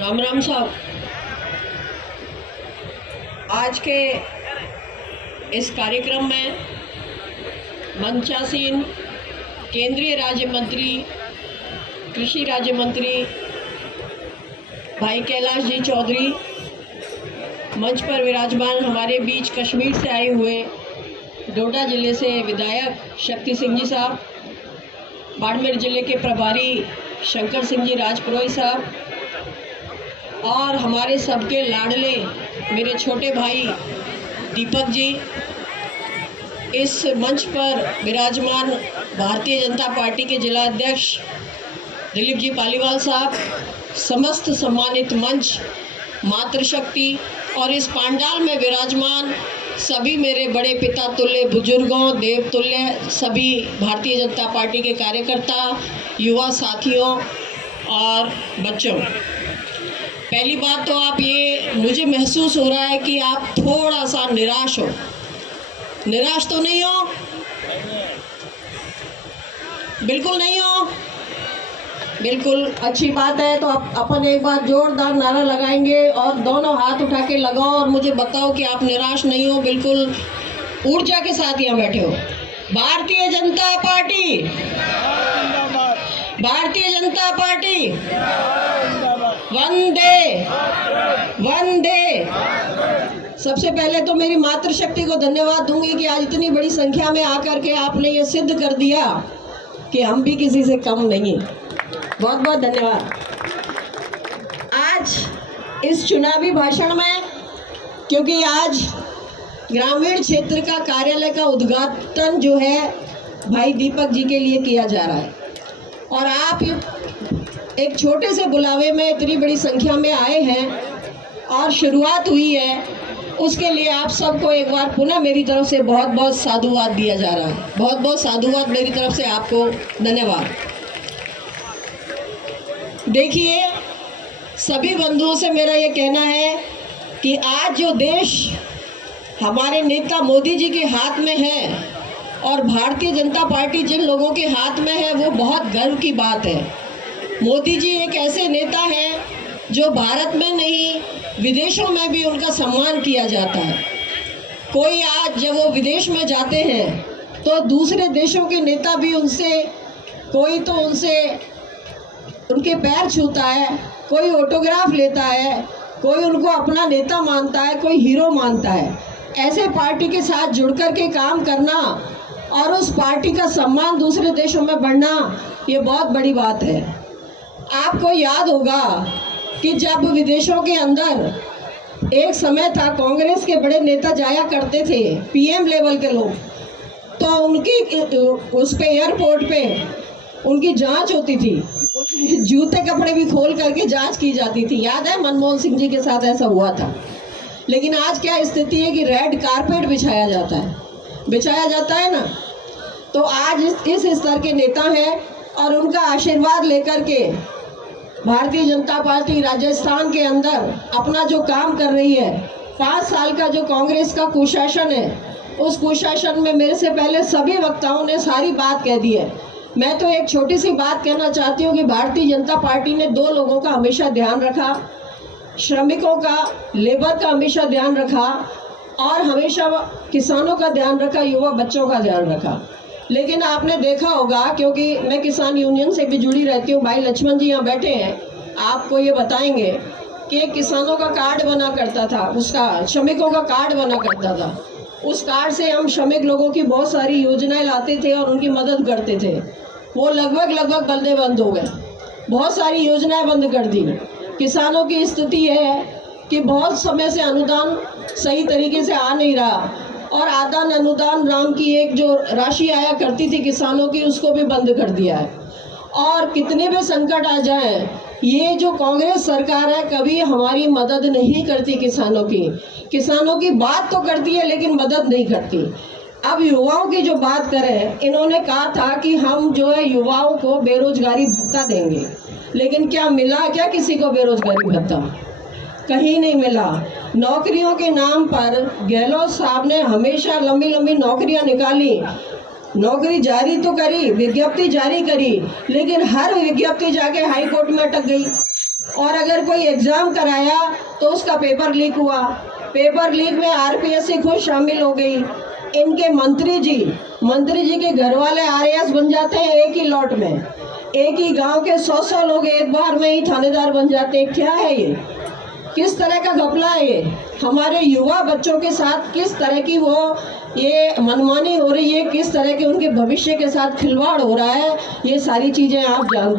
राम राम साहब, आज के इस कार्यक्रम में मंचासीन केंद्रीय राज्य मंत्री, कृषि राज्य मंत्री भाई कैलाश जी चौधरी, मंच पर विराजमान हमारे बीच कश्मीर से आए हुए डोडा जिले से विधायक शक्ति सिंह जी साहब, बाड़मेर जिले के प्रभारी शंकर सिंह जी राजपुरोही साहब और हमारे सबके लाडले मेरे छोटे भाई दीपक जी, इस मंच पर विराजमान भारतीय जनता पार्टी के जिला अध्यक्ष दिलीप जी पालीवाल साहब, समस्त सम्मानित मंच, मातृशक्ति और इस पांडाल में विराजमान सभी मेरे बड़े पिता तुल्य बुजुर्गों, देव तुल्य सभी भारतीय जनता पार्टी के कार्यकर्ता, युवा साथियों और बच्चों। पहली बात तो आप ये मुझे महसूस हो रहा है कि आप थोड़ा सा निराश हो। निराश तो नहीं हो? बिल्कुल नहीं हो? बिल्कुल अच्छी बात है। तो अपन एक बार जोरदार नारा लगाएंगे और दोनों हाथ उठा के लगाओ और मुझे बताओ कि आप निराश नहीं हो, बिल्कुल ऊर्जा के साथ यहाँ बैठे हो। भारतीय जनता पार्टी, भारतीय जनता पार्टी, वंदे वंदे। सबसे पहले तो मेरी मातृशक्ति को धन्यवाद दूंगी कि आज इतनी बड़ी संख्या में आकर के आपने ये सिद्ध कर दिया कि हम भी किसी से कम नहीं। बहुत बहुत धन्यवाद। आज इस चुनावी भाषण में, क्योंकि आज ग्रामीण क्षेत्र का कार्यालय का उद्घाटन जो है भाई दीपक जी के लिए किया जा रहा है और आप एक छोटे से बुलावे में इतनी बड़ी संख्या में आए हैं और शुरुआत हुई है, उसके लिए आप सबको एक बार पुनः मेरी तरफ से बहुत बहुत साधुवाद दिया जा रहा है। बहुत बहुत साधुवाद मेरी तरफ से आपको, धन्यवाद। देखिए, सभी बंधुओं से मेरा ये कहना है कि आज जो देश हमारे नेता मोदी जी के हाथ में है और भारतीय जनता पार्टी जिन लोगों के हाथ में है, वो बहुत गर्व की बात है। मोदी जी एक ऐसे नेता हैं जो भारत में नहीं विदेशों में भी उनका सम्मान किया जाता है। कोई आज जब वो विदेश में जाते हैं तो दूसरे देशों के नेता भी उनसे, कोई तो उनसे उनके पैर छूता है, कोई ऑटोग्राफ लेता है, कोई उनको अपना नेता मानता है, कोई हीरो मानता है। ऐसे पार्टी के साथ जुड़ कर के काम करना और उस पार्टी का सम्मान दूसरे देशों में बढ़ना, ये बहुत बड़ी बात है। आपको याद होगा कि जब विदेशों के अंदर एक समय था, कांग्रेस के बड़े नेता जाया करते थे, पीएम लेवल के लोग, तो उनकी उस पे एयरपोर्ट पे उनकी जांच होती थी, जूते कपड़े भी खोल करके जांच की जाती थी। याद है, मनमोहन सिंह जी के साथ ऐसा हुआ था। लेकिन आज क्या स्थिति है कि रेड कारपेट बिछाया जाता है ना। तो आज इस स्तर के नेता हैं और उनका आशीर्वाद लेकर के भारतीय जनता पार्टी राजस्थान के अंदर अपना जो काम कर रही है, 5 साल का जो कांग्रेस का कुशासन है, उस कुशासन में मेरे से पहले सभी वक्ताओं ने सारी बात कह दी है। मैं तो एक छोटी सी बात कहना चाहती हूँ कि भारतीय जनता पार्टी ने 2 लोगों का हमेशा ध्यान रखा, श्रमिकों का, लेबर का हमेशा ध्यान रखा और हमेशा किसानों का ध्यान रखा, युवा बच्चों का ध्यान रखा। लेकिन आपने देखा होगा, क्योंकि मैं किसान यूनियन से भी जुड़ी रहती हूँ, भाई लक्ष्मण जी यहाँ बैठे हैं, आपको ये बताएंगे कि किसानों का कार्ड बना करता था, उसका श्रमिकों का कार्ड बना करता था। उस कार्ड से हम श्रमिक लोगों की बहुत सारी योजनाएं लाते थे और उनकी मदद करते थे। वो लगभग बनने बंद हो गए, बहुत सारी योजनाएं बंद कर दी। किसानों की स्थिति है कि बहुत समय से अनुदान सही तरीके से आ नहीं रहा और आदान अनुदान नाम की एक जो राशि आया करती थी किसानों की, उसको भी बंद कर दिया है। और कितने भी संकट आ जाए, ये जो कांग्रेस सरकार है कभी हमारी मदद नहीं करती। किसानों की बात तो करती है लेकिन मदद नहीं करती। अब युवाओं की जो बात करें, इन्होंने कहा था कि हम जो है युवाओं को बेरोजगारी भत्ता देंगे, लेकिन क्या मिला क्या किसी को बेरोजगारी भत्ता? कहीं नहीं मिला। नौकरियों के नाम पर गहलोत साहब ने हमेशा लंबी लंबी नौकरियां निकाली, नौकरी जारी तो करी, विज्ञप्ति जारी करी, लेकिन हर विज्ञप्ति जाके हाई कोर्ट में अटक गई। और अगर कोई एग्ज़ाम कराया तो उसका पेपर लीक हुआ, पेपर लीक में आरपीएससी खुद शामिल हो गई। इनके मंत्री जी के घर वाले आरएएस बन जाते हैं एक ही लॉट में, एक ही गांव के 100 लोग एक बार में ही थानेदार बन जाते हैं। क्या है ये? किस तरह का घपला है ये? हमारे युवा बच्चों के साथ किस तरह की ये मनमानी हो रही है, किस तरह के उनके भविष्य के साथ खिलवाड़ हो रहा है, ये सारी चीज़ें आप जानते हैं।